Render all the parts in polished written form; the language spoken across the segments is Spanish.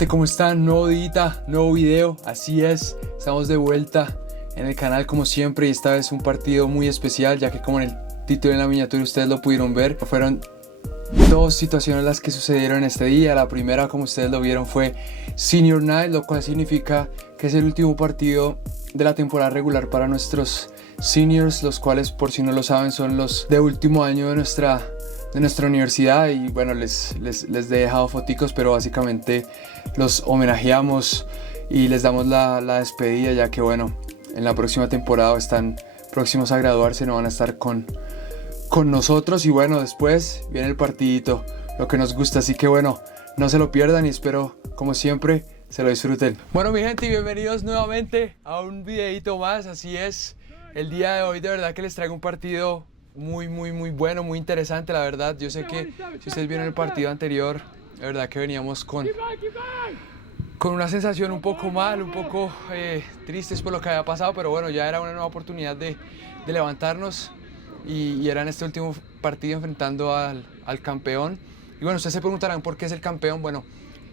gente, ¿cómo están? Nuevo día, nuevo video, así es, estamos de vuelta en el canal como siempre y esta vez un partido muy especial, ya que como en el título y en la miniatura ustedes lo pudieron ver, fueron dos situaciones las que sucedieron en este día. La primera, como ustedes lo vieron, fue Senior Night, lo cual significa que es el último partido de la temporada regular para nuestros seniors, los cuales, por si no lo saben, son los de último año de nuestra universidad. Y bueno, les he dejado foticos, pero básicamente los homenajeamos y les damos la despedida, ya que bueno, en la próxima temporada están próximos a graduarse, no van a estar con nosotros. Y bueno, después viene el partidito, lo que nos gusta, así que bueno, no se lo pierdan y espero, como siempre, se lo disfruten. Bueno, mi gente, y bienvenidos nuevamente a un videito más. Así es, el día de hoy de verdad que les traigo un partido muy bueno, muy interesante, la verdad. Yo sé que si ustedes vieron el partido anterior, de verdad que veníamos con una sensación un poco mal, un poco tristes por lo que había pasado, pero bueno, ya era una nueva oportunidad de levantarnos y era en este último partido enfrentando al campeón. Y bueno, ustedes se preguntarán por qué es el campeón. Bueno,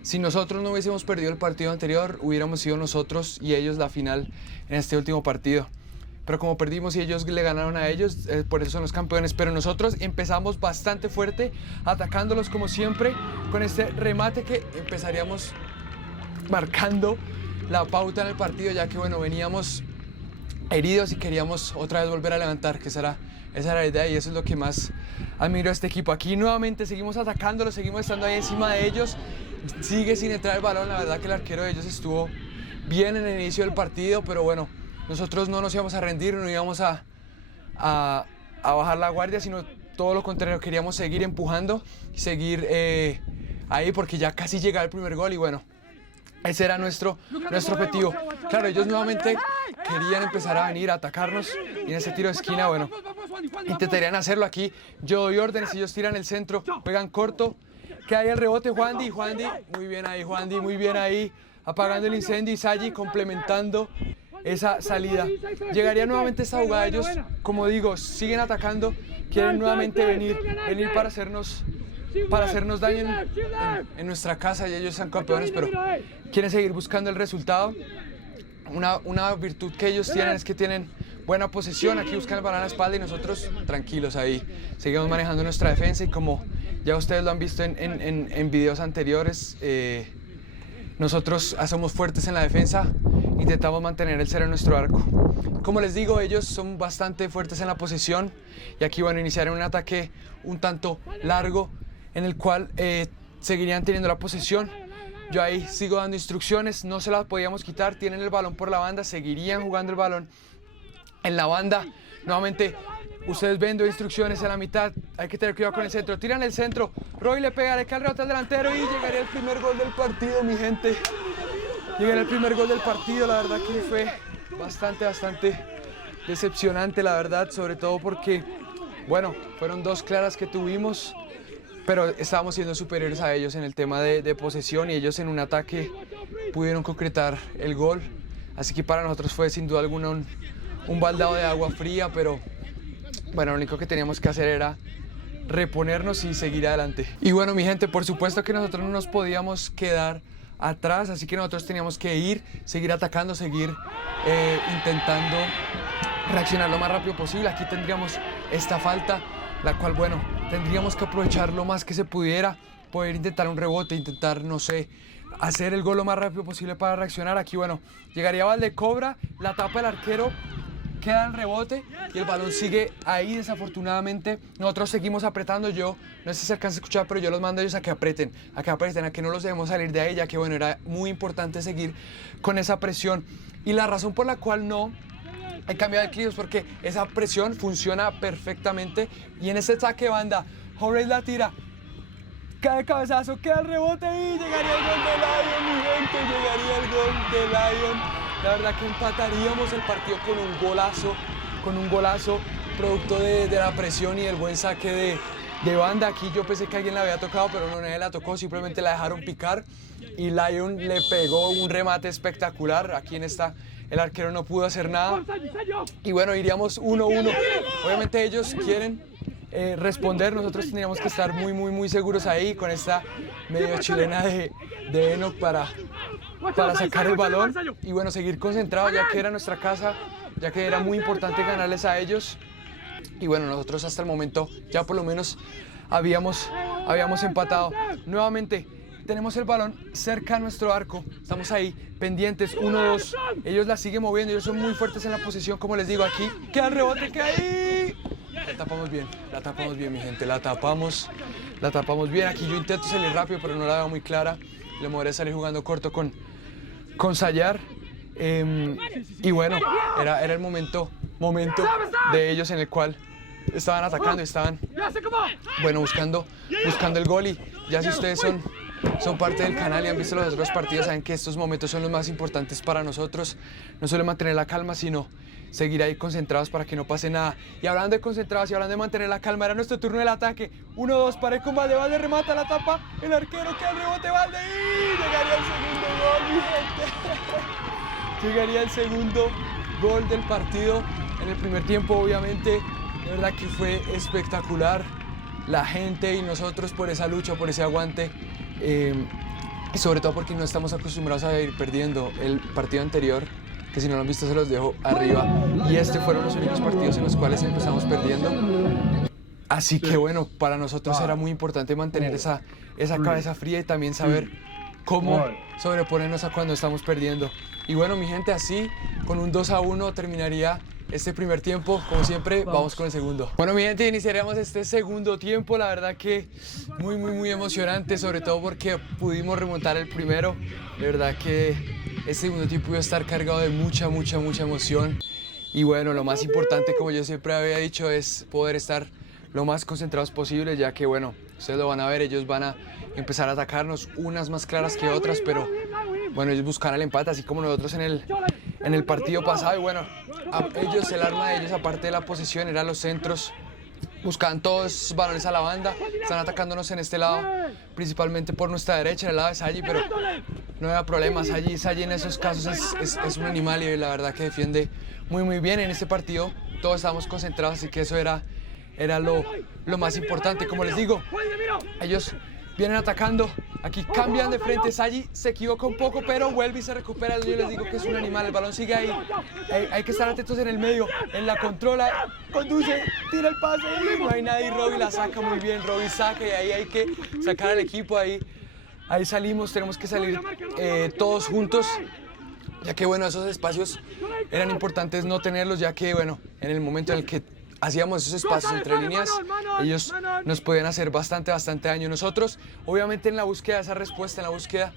si nosotros no hubiésemos perdido el partido anterior, hubiéramos sido nosotros y ellos la final en este último partido. Pero como perdimos y ellos le ganaron a ellos, por eso son los campeones. Pero nosotros empezamos bastante fuerte, atacándolos como siempre, con este remate que empezaríamos marcando la pauta en el partido, ya que bueno, veníamos heridos y queríamos otra vez volver a levantar, que esa era la idea, y eso es lo que más admiro a este equipo. Aquí nuevamente seguimos atacándolos, seguimos estando ahí encima de ellos, sigue sin entrar el balón. La verdad que el arquero de ellos estuvo bien en el inicio del partido, pero bueno, nosotros no nos íbamos a rendir, no íbamos a bajar la guardia, sino todo lo contrario, queríamos seguir empujando y seguir ahí, porque ya casi llegaba el primer gol y bueno, ese era nuestro objetivo. Claro, ellos nuevamente querían empezar a venir a atacarnos y en ese tiro de esquina, bueno, intentarían hacerlo aquí. Yo doy órdenes, ellos tiran el centro, pegan corto, que hay el rebote. Juandi, muy bien ahí, Juandi, muy bien ahí, apagando el incendio, y Saji complementando esa salida. Llegaría nuevamente esta jugada. Ellos, como digo, siguen atacando, quieren nuevamente venir para hacernos daño en nuestra casa, y ellos son campeones, pero quieren seguir buscando el resultado. Una virtud que ellos tienen es que tienen buena posesión. Aquí buscan el balón a la espalda y nosotros tranquilos ahí, seguimos manejando nuestra defensa, y como ya ustedes lo han visto en videos anteriores, nosotros somos fuertes en la defensa, intentamos mantener el cero en nuestro arco. Como les digo, ellos son bastante fuertes en la posesión, y aquí bueno, iniciaron un ataque un tanto largo en el cual seguirían teniendo la posesión. Yo ahí sigo dando instrucciones, no se las podíamos quitar, tienen el balón por la banda, seguirían jugando el balón en la banda. Nuevamente, ustedes ven, doy instrucciones en la mitad, hay que tener cuidado con el centro, tiran el centro, Roy le pegará el rebote al delantero y llegaría el primer gol del partido, mi gente. Llegaría el primer gol del partido. La verdad que fue bastante decepcionante, la verdad, sobre todo porque, bueno, fueron dos claras que tuvimos, pero estábamos siendo superiores a ellos en el tema de posesión, y ellos en un ataque pudieron concretar el gol. Así que para nosotros fue sin duda alguna un baldado de agua fría, pero bueno, lo único que teníamos que hacer era reponernos y seguir adelante. Y bueno, mi gente, por supuesto que nosotros no nos podíamos quedar atrás, así que nosotros teníamos que seguir atacando, seguir intentando reaccionar lo más rápido posible. Aquí tendríamos esta falta, la cual, bueno, tendríamos que aprovechar lo más que se pudiera, poder intentar un rebote, intentar, no sé, hacer el gol lo más rápido posible para reaccionar. Aquí, bueno, llegaría Valdecobra, la tapa el arquero, queda el rebote y el balón sigue ahí. Desafortunadamente, nosotros seguimos apretando. Yo, no sé si se alcanza a escuchar, pero yo los mando a ellos a que aprieten, a que no los dejemos salir de ahí, ya que, bueno, era muy importante seguir con esa presión. Y la razón por la cual no he cambiado de clips, porque esa presión funciona perfectamente. Y en ese saque de banda, Jorge la tira, cae cabezazo, queda el rebote y llegaría el gol de Lion, mi gente, llegaría el gol de Lion. La verdad que empataríamos el partido con un golazo producto de la presión y del buen saque de banda. Aquí yo pensé que alguien la había tocado, pero no, nadie la tocó, simplemente la dejaron picar y Lion le pegó un remate espectacular. Aquí en esta el arquero no pudo hacer nada y bueno, iríamos 1-1. Obviamente ellos quieren responder. Nosotros tendríamos que estar muy seguros ahí con esta medio chilena de Enoch para sacar el balón y bueno, seguir concentrados ya que era nuestra casa, ya que era muy importante ganarles a ellos. Y bueno, nosotros hasta el momento ya por lo menos habíamos empatado. Nuevamente tenemos el balón cerca a nuestro arco, estamos ahí pendientes, 1-2, ellos la siguen moviendo, ellos son muy fuertes en la posición, como les digo, aquí queda el rebote, que ahí la tapamos bien mi gente, la tapamos bien. Aquí yo intento salir rápido pero no la veo muy clara, le moveré salir jugando corto con Sayar. Y bueno, era el momento de ellos en el cual estaban atacando, estaban bueno, buscando el gol. Y ya si ustedes son parte del canal y han visto los otros partidos, saben que estos momentos son los más importantes para nosotros. No solo mantener la calma, sino seguir ahí concentrados para que no pase nada. Y hablando de concentrados y hablando de mantener la calma, era nuestro turno del ataque. 1-2, Pared con Valde remata la tapa, el arquero queda el rebote, Valde y llegaría el segundo gol, mi gente. Llegaría el segundo gol del partido en el primer tiempo, obviamente. De verdad que fue espectacular la gente y nosotros por esa lucha, por ese aguante. Y sobre todo porque no estamos acostumbrados a ir perdiendo. El partido anterior, que si no lo han visto se los dejo arriba, y fueron los únicos partidos en los cuales empezamos perdiendo. Así que bueno, para nosotros era muy importante mantener esa cabeza fría y también saber cómo sobreponernos a cuando estamos perdiendo. Y bueno, mi gente, así con un 2-1 terminaría este primer tiempo. Como siempre, vamos con el segundo. Bueno, mi gente, iniciaríamos este segundo tiempo. La verdad que muy emocionante, sobre todo porque pudimos remontar el primero. De verdad que este segundo tiempo iba a estar cargado de mucha emoción. Y bueno, lo más importante, como yo siempre había dicho, es poder estar lo más concentrados posible, ya que bueno, ustedes lo van a ver, ellos van a empezar a atacarnos, unas más claras que otras, pero bueno, ellos buscan el empate, así como nosotros en el partido pasado. Y bueno, el arma de ellos, aparte de la posesión, eran los centros. Buscaban todos esos balones a la banda, están atacándonos en este lado, principalmente por nuestra derecha, en el lado de Saji, pero no había problema. Saji en esos casos es un animal y la verdad que defiende muy bien. En este partido todos estábamos concentrados, así que eso era lo más importante. Como les digo, ellos vienen atacando, aquí cambian de frente, Saji se equivoca un poco, pero vuelve y se recupera. Yo les digo que es un animal, el balón sigue ahí, hay que estar atentos en el medio, en la controla, conduce, tira el pase, y no hay nadie, Robbie la saca muy bien, Robbie saca, y ahí hay que sacar al equipo, ahí salimos, tenemos que salir todos juntos, ya que bueno, esos espacios eran importantes no tenerlos, ya que bueno, en el momento en el que hacíamos esos espacios entre líneas, ellos nos podían hacer bastante daño. Nosotros, obviamente, en la búsqueda de esa respuesta, en la búsqueda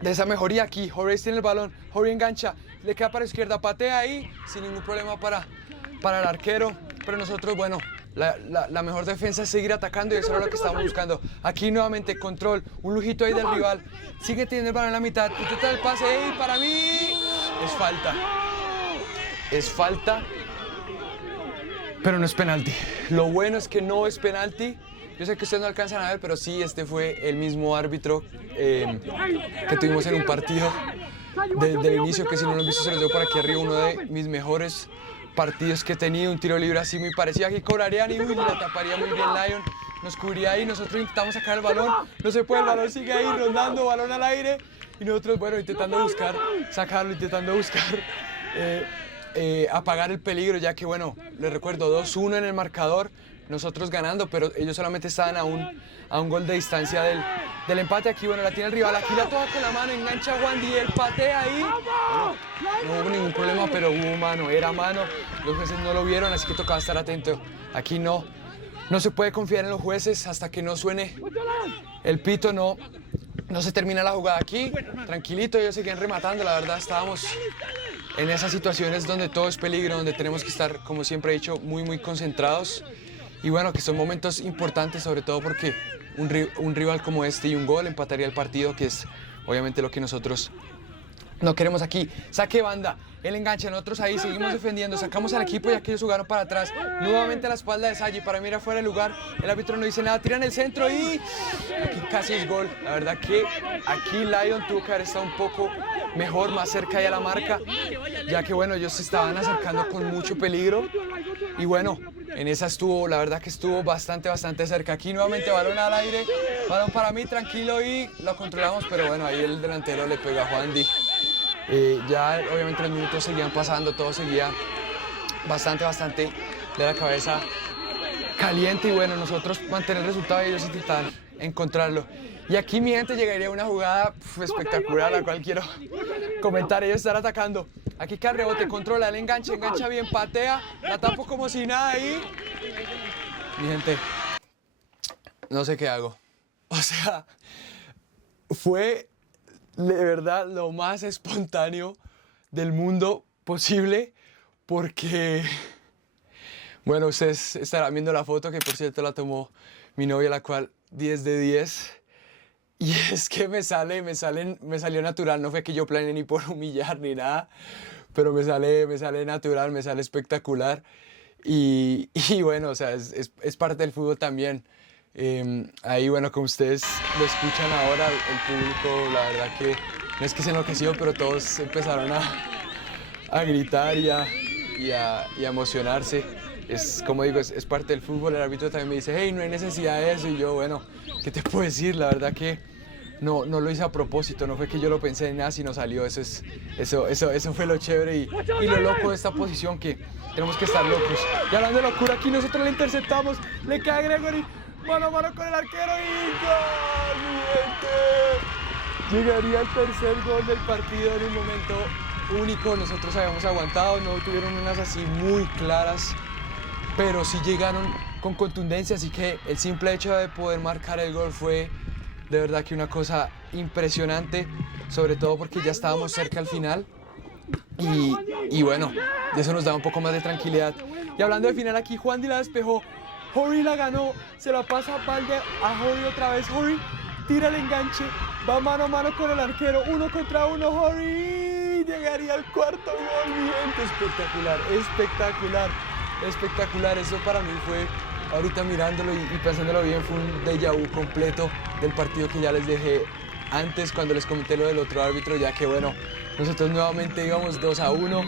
de esa mejoría, aquí Horace tiene el balón, Horace engancha, le queda para izquierda, patea ahí, sin ningún problema para el arquero, pero nosotros, bueno, la mejor defensa es seguir atacando y eso era lo que estábamos buscando. Aquí nuevamente control, un lujito ahí del rival, sigue teniendo el balón en la mitad, intenta el pase, y para mí es falta. Pero no es penalti. Lo bueno es que no es penalti. Yo sé que ustedes no alcanzan a ver, pero sí, este fue el mismo árbitro que tuvimos en un partido desde el inicio, que si no lo han visto se los dejo por aquí arriba, uno de mis mejores partidos que he tenido, un tiro libre así muy parecido. Aquí cobrarían y la taparía muy bien Lion. Nos cubría ahí, nosotros intentamos sacar el balón, no se puede, el balón sigue ahí rondando, balón al aire. Y nosotros, bueno, intentando buscar apagar el peligro, ya que bueno, les recuerdo 2-1 en el marcador, nosotros ganando, pero ellos solamente estaban a un gol de distancia del empate. Aquí bueno, la tiene el rival, aquí la toca con la mano, engancha a Wandy, el patea ahí, bueno, no hubo ningún problema, pero hubo mano, era mano, los jueces no lo vieron, así que tocaba estar atento. Aquí no se puede confiar en los jueces hasta que no suene el pito, no se termina la jugada. Aquí, tranquilito, ellos seguían rematando, la verdad estábamos en esas situaciones donde todo es peligro, donde tenemos que estar, como siempre he dicho, muy concentrados. Y bueno, que son momentos importantes, sobre todo porque un rival como este y un gol empataría el partido, que es obviamente lo que nosotros no queremos aquí. Saque banda, el enganche, nosotros ahí seguimos defendiendo, sacamos al equipo y aquellos jugaron para atrás. Nuevamente a la espalda de Saji, para mí era fuera de lugar, el árbitro no dice nada, tiran el centro y aquí casi es gol. La verdad que aquí Lion tuvo que haber estado un poco mejor, más cerca ahí a la marca, ya que bueno, ellos se estaban acercando con mucho peligro Y bueno, en esa estuvo, la verdad que estuvo bastante cerca. Aquí nuevamente balón al aire, balón para mí, tranquilo, y lo controlamos, pero bueno, ahí el delantero le pega a Juandi. Ya obviamente los minutos seguían pasando, todo seguía bastante de la cabeza caliente, y bueno, nosotros mantener el resultado y ellos intentar encontrarlo. Y aquí, mi gente, llegaría una jugada espectacular, la cual quiero comentar. Ellos están atacando. Aquí que al rebote controla el engancha bien, patea, la tapo como si nada ahí. Mi gente, no sé qué hago. O sea, fue de verdad lo más espontáneo del mundo posible, porque, bueno, ustedes estarán viendo la foto, que por cierto la tomó mi novia, la cual 10 de 10. Y es que me salió natural, no fue que yo planeé ni por humillar ni nada, pero me sale natural, me sale espectacular. Y bueno, o sea, es parte del fútbol también. Ahí, bueno, como ustedes lo escuchan ahora, el público, la verdad que no es que se enloqueció, pero todos empezaron a gritar y a emocionarse. Es, como digo, es parte del fútbol. El árbitro también me dice, hey, no hay necesidad de eso. Y yo, bueno, ¿qué te puedo decir? La verdad que no lo hice a propósito, no fue que yo lo pensé ni nada, sino salió. Eso fue lo chévere y lo loco de esta posición, que tenemos que estar locos. Y hablando de locura, aquí nosotros le interceptamos, le cae a Gregory, mano a mano con el arquero y ¡gol, mi gente! Llegaría el tercer gol del partido en un momento único. Nosotros habíamos aguantado, no tuvieron unas así muy claras, pero sí llegaron con contundencia, así que el simple hecho de poder marcar el gol fue de verdad que una cosa impresionante, sobre todo porque ya estábamos cerca al final y bueno, eso nos da un poco más de tranquilidad. Y hablando del final, aquí Juandi la despejó, Hori la ganó, se la pasa a Valde a Hori otra vez, Hori tira el enganche, va mano a mano con el arquero, 1 contra 1, Hori llegaría al cuarto gol, mi gente, espectacular. Eso para mí fue, ahorita mirándolo y pensándolo bien, fue un déjà vu completo del partido que ya les dejé antes cuando les comenté lo del otro árbitro, ya que bueno, nosotros nuevamente íbamos 2-1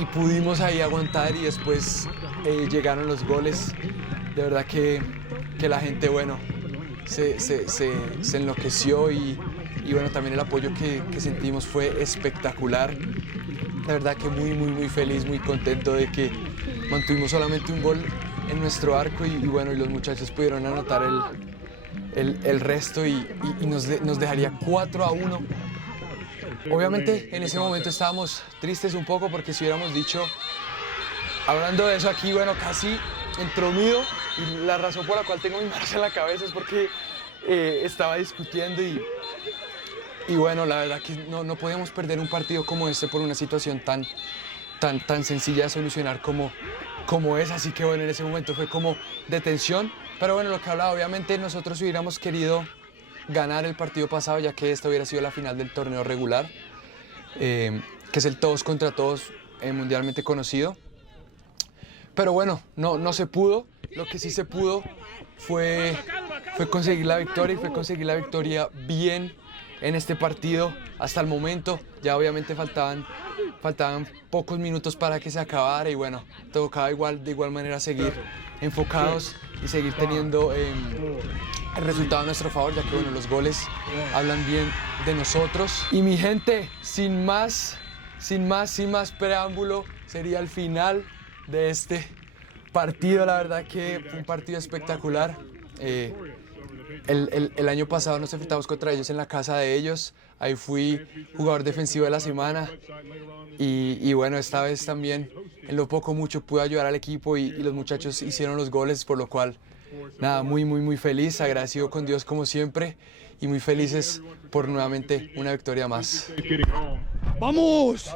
y pudimos ahí aguantar, y después llegaron los goles. De verdad que la gente, bueno, se enloqueció y bueno, también el apoyo que sentimos fue espectacular. La verdad que muy feliz, muy contento de que mantuvimos solamente un gol en nuestro arco y bueno, y los muchachos pudieron anotar el resto y nos dejaría 4-1. Obviamente en ese momento estábamos tristes un poco, porque si hubiéramos dicho, hablando de eso aquí, bueno, casi entró Mido, y la razón por la cual tengo mis manos en la cabeza es porque estaba discutiendo y bueno, la verdad que no podíamos perder un partido como este por una situación tan sencilla de solucionar como es. Así que bueno, en ese momento fue como de tensión. Pero bueno, lo que hablaba, obviamente nosotros hubiéramos querido ganar el partido pasado, ya que esta hubiera sido la final del torneo regular, que es el todos contra todos mundialmente conocido. Pero bueno, no se pudo. Lo que sí se pudo fue conseguir la victoria, y fue conseguir la victoria bien en este partido hasta el momento. Ya obviamente faltaban pocos minutos para que se acabara, y bueno, tocaba de igual manera seguir enfocados y seguir teniendo el resultado a nuestro favor, ya que bueno, los goles hablan bien de nosotros. Y mi gente, sin más preámbulo, sería el final de este partido. La verdad que fue un partido espectacular. El año pasado nos enfrentamos contra ellos en la casa de ellos. Ahí fui jugador defensivo de la semana. Y bueno, esta vez también, en lo poco mucho, pude ayudar al equipo y los muchachos hicieron los goles, por lo cual, nada, muy feliz, agradecido con Dios como siempre y muy felices por nuevamente una victoria más. ¡Vamos!